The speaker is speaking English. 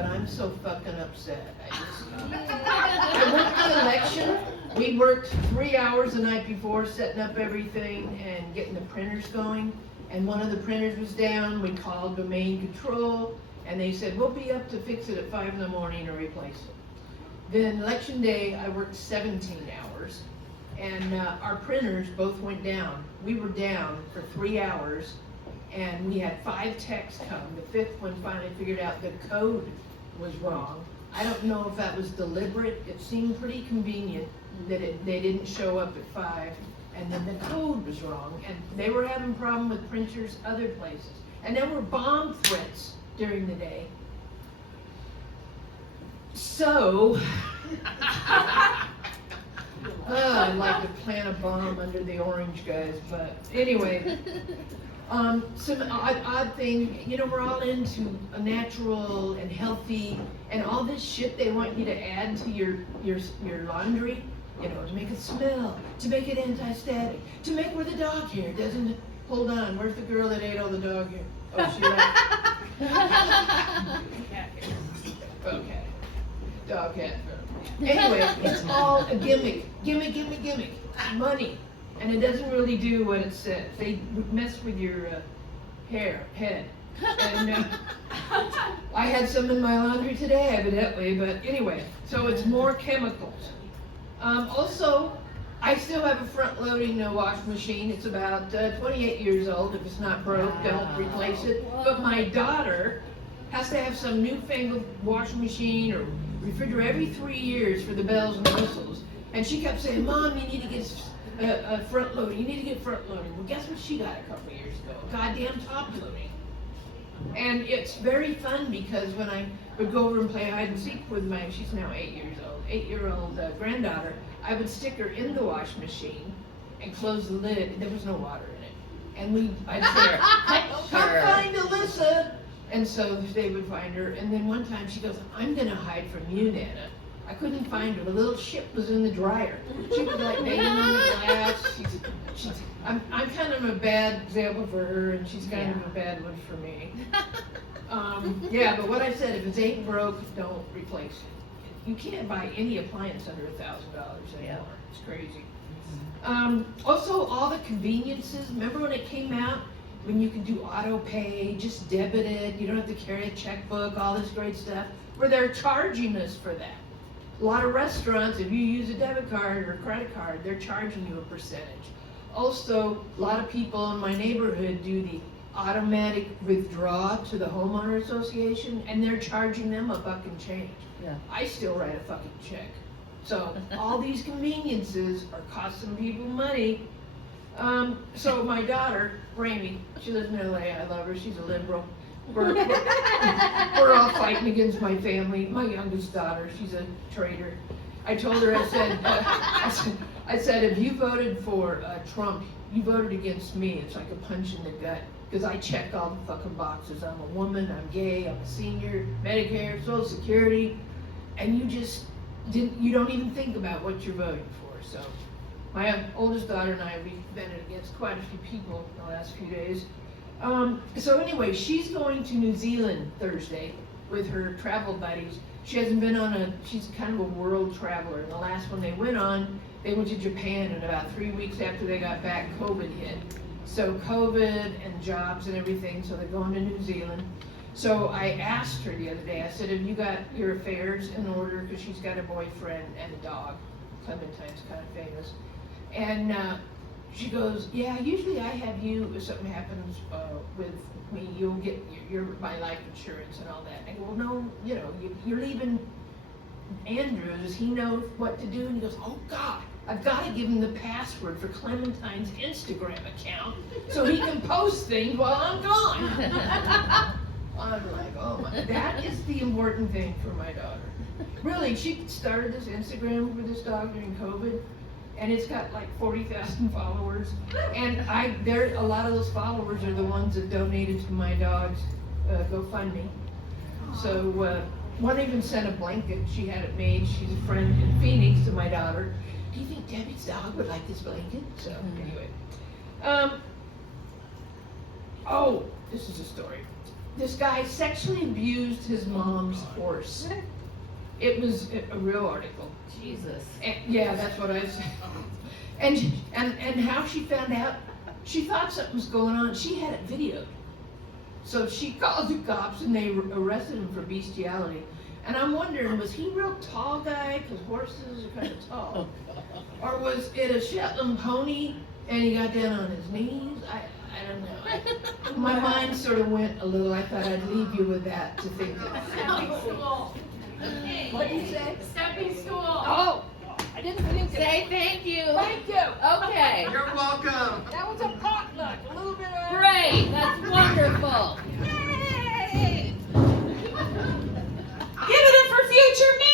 but I'm so fucking upset. I went to the election. We worked 3 hours the night before setting up everything and getting the printers going. And one of the printers was down. We called domain control, and they said, we'll be up to fix it at 5 in the morning to replace it. Then election day, I worked 17 hours, and our printers both went down. We were down for 3 hours, and we had 5 techs come. The 5th one finally figured out the code was wrong. I don't know if that was deliberate. It seemed pretty convenient that they didn't show up at 5, and then the code was wrong, and they were having problem with printers other places. And there were bomb threats during the day. So, I'd like to plant a bomb under the orange guys, but anyway, some odd thing, you know, we're all into a natural and healthy, and all this shit they want you to add to your laundry, you know, to make it smell, to make it anti-static, to make where the dog hair doesn't, hold on, where's the girl that ate all the dog hair? Oh, she left. Okay. Dog cat. Anyway, it's all a gimmick. Gimmick. Money. And it doesn't really do what it says. They mess with your head. And I had some in my laundry today, evidently, but anyway, so it's more chemicals. Also, I still have a front-loading wash machine. It's about 28 years old. If it's not broke, don't replace it. But my daughter has to have some newfangled washing machine or refrigerator every 3 years for the bells and whistles. And she kept saying, Mom, you need to get a front loading. You need to get front loading. Well, guess what she got a couple of years ago? A goddamn top loading. And it's very fun because when I would go over and play hide and seek with she's now 8 years old, 8-year-old granddaughter, I would stick her in the wash machine and close the lid. There was no water in it. And I'd say, come find Alyssa. And so they would find her, and then one time she goes, I'm gonna hide from you, Nana. I couldn't find her. The little ship was in the dryer. She was like banging on the glass. I'm kind of a bad example for her, and she's kind of a bad one for me. Yeah, but what I said, if it ain't broke, don't replace it. You can't buy any appliance under $1,000 anymore. It's crazy. Also, all the conveniences. Remember when it came out? When you could do auto pay, just debit it, you don't have to carry a checkbook, all this great stuff, where they're charging us for that. A lot of restaurants, if you use a debit card or a credit card, they're charging you a percentage. Also, a lot of people in my neighborhood do the automatic withdraw to the homeowner association, and they're charging them $1 and change. Yeah. I still write a fucking check. So all these conveniences are costing people money. So my daughter, Ramey, she lives in LA, I love her, she's a liberal. We're all fighting against my family. My youngest daughter, she's a traitor. I told her, I said, if you voted for Trump, you voted against me. It's like a punch in the gut. Because I check all the fucking boxes. I'm a woman, I'm gay, I'm a senior, Medicare, Social Security, and you don't even think about what you're voting for. So my oldest daughter and I, we've been against quite a few people in the last few days. So anyway, she's going to New Zealand Thursday with her travel buddies. She hasn't been she's kind of a world traveler. And the last one they went on, they went to Japan, and about 3 weeks after they got back, COVID hit. So COVID and jobs and everything, so they're going to New Zealand. So I asked her the other day, I said, have you got your affairs in order? Because she's got a boyfriend and a dog. Clementine's kind of famous. And she goes, yeah, usually I have you, if something happens with me, you'll get my life insurance and all that. I go, well, no, you're leaving Andrew. Does he know what to do? And he goes, oh, God, I've got to give him the password for Clementine's Instagram account so he can post things while I'm gone. I'm like, oh, my. That is the important thing for my daughter. Really, she started this Instagram for this dog during COVID. And it's got like 40,000 followers, and a lot of those followers are the ones that donated to my dog's GoFundMe. So one even sent a blanket. She had it made. She's a friend in Phoenix to my daughter. Do you think Debbie's dog would like this blanket? So anyway, Oh, this is a story. This guy sexually abused his mom's horse. It was a real article. Jesus. And, yeah, that's what I said. And how she found out, she thought something was going on. She had it videoed. So she called the cops and they arrested him for bestiality. And I'm wondering, was he a real tall guy? Because horses are kind of tall. Or was it a Shetland pony and he got down on his knees? I don't know. My mind sort of went a little. I thought I'd leave you with that to think of. Stepping stool. What did you say? Stepping stool. Oh, I didn't think of Say it. thank you. Thank you. Okay. You're welcome. That was a potluck. A little bit of. Great. That's wonderful. Yay! Give it up for future me.